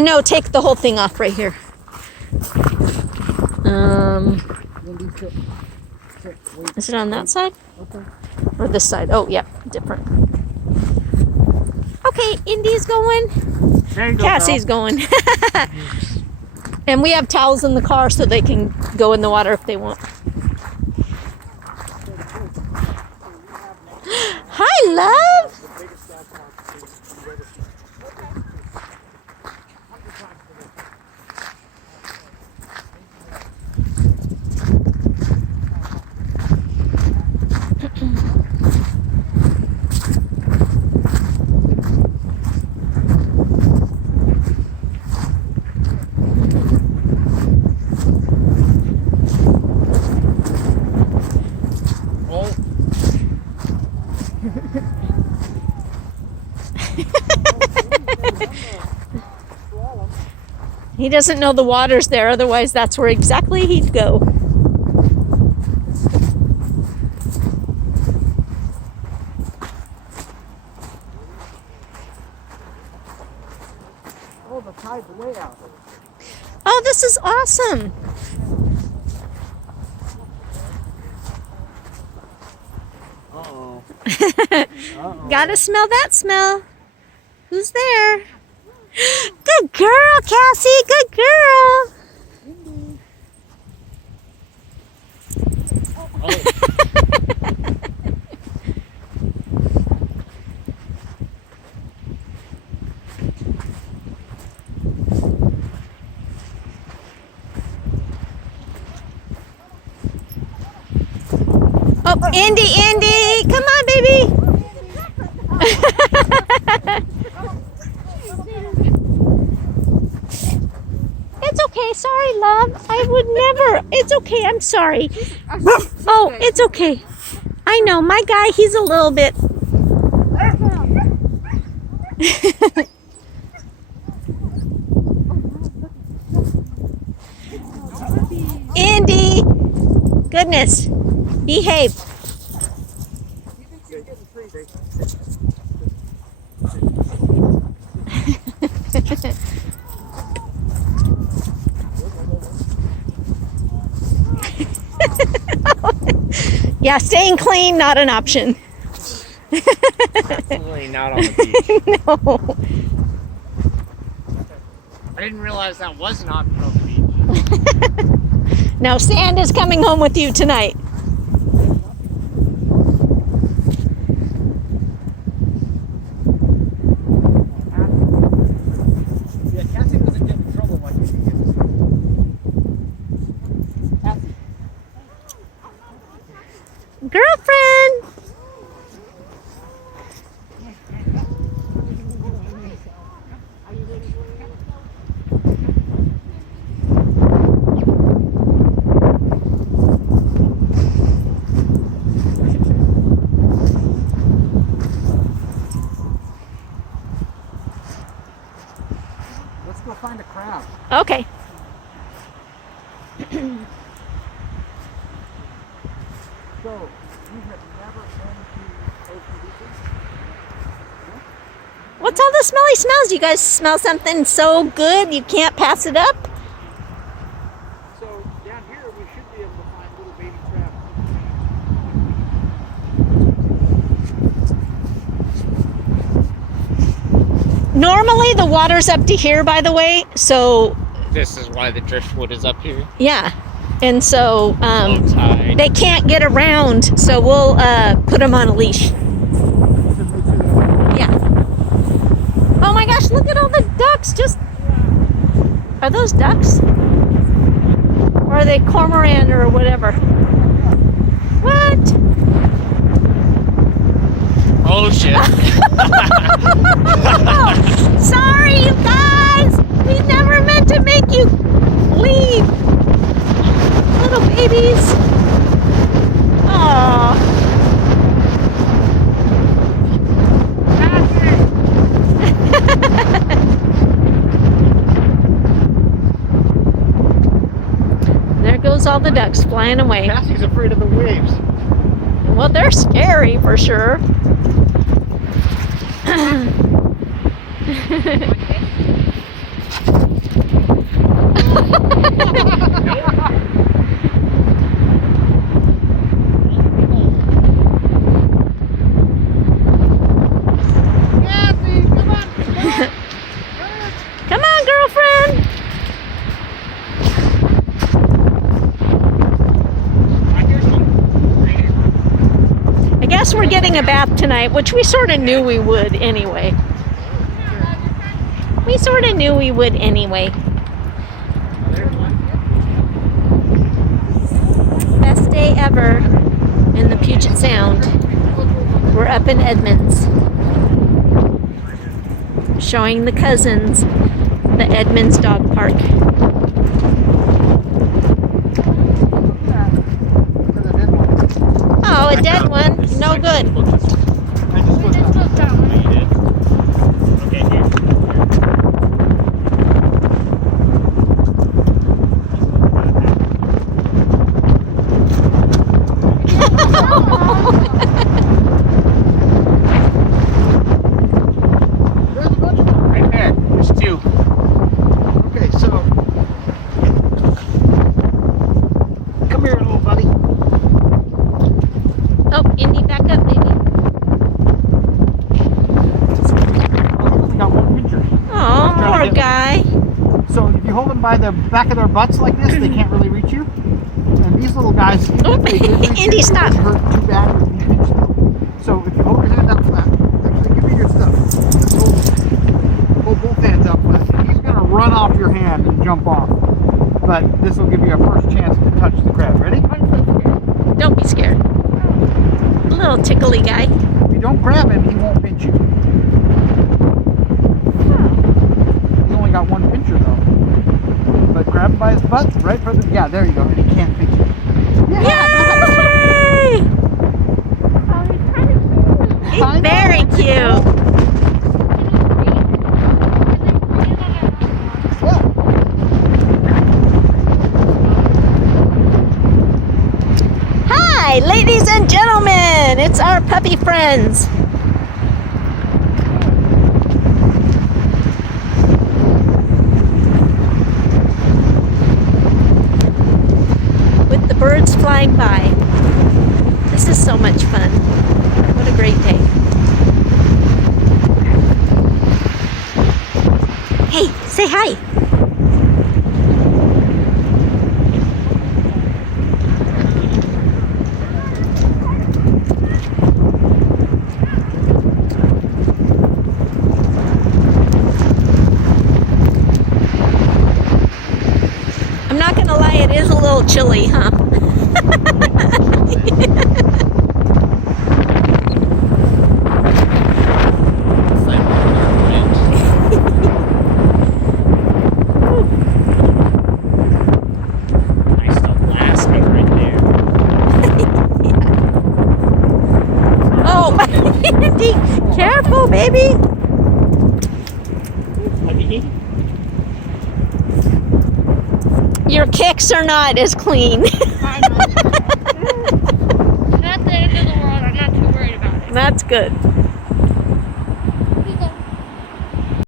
No, take the whole thing off right here. Is it on that side? Okay. Or this side? Oh, yeah, different. Okay, Indy's going. There you go, Cassie's going. And we have towels in the car so they can go in the water if they want. Hi, love. He doesn't know the water's there, otherwise that's where exactly he'd go. Oh, the tide's way out. Oh, this is awesome. Uh-oh. Gotta smell that smell. Who's there? Good girl, Cassie. Good girl. Oh, Indy, come on, baby. It's okay, sorry, love. I would never. It's okay, I'm sorry. Oh, it's okay. I know, my guy, he's a little bit. Indy, goodness, behave. Yeah, staying clean, not an option. Absolutely not on the beach. No. I didn't realize that was an option on the beach. Now, sand is coming home with you tonight. Yeah, Cassie doesn't get in trouble when she gets Cassie. Girlfriend. Let's go find a crab. Okay. So, you have never been to Ocean Beaches? What's all the smelly smells? You guys smell something so good you can't pass it up? So, down here we should be able to find little baby crabs. Normally the water's up to here, by the way, so This is why the driftwood is up here. yeah. And so Low tide. they can't get around, so we'll put them on a leash. Yeah. Oh my gosh, look at all the ducks. Are those ducks? Or are they cormorant or whatever? What? Oh shit. Oh, sorry, you guys. We never meant to make you leave. Little babies. Aww. There goes all the ducks flying away. Cassie's afraid of the waves. Well, they're scary for sure. we're getting a bath tonight, which we sort of knew we would anyway. We sort of knew we would anyway. Best day ever in the Puget Sound. We're up in Edmonds, showing the cousins the Edmonds Dog Park. Oh, a dead one? No good. Right there. There's two. Okay, so come here, little buddy. Oh, Indy, back up, baby. Got one picture. Oh, poor guy. So if you hold them by the back of their butts like this, they can't really reach you. And these little guys, even if they did reach Indy, you, stop. It wouldn't hurt too bad if you pinch them. So if you hold your hand up flat, actually give me your stuff. Let's hold both hands up flat. He's gonna run off your hand and jump off. But this will give you a first chance to touch the crab. Ready? Don't be scared. A little tickly guy. If you don't grab him, he won't pinch you. He's only got one pincher though. But grab him by his butt, right for the, yeah, there you go. And he can't pinch you. Yay! He's very cute. Hi, ladies and gentlemen. It's our puppy friends. With the birds flying by. This is so much fun. What a great day. Hey, say hi. I'm not gonna lie, it is a little chilly, huh? Nice Alaska right there. Oh, Andy, careful, baby. Your kicks are not as clean. Not the end of the world. I'm not too worried about it. That's good.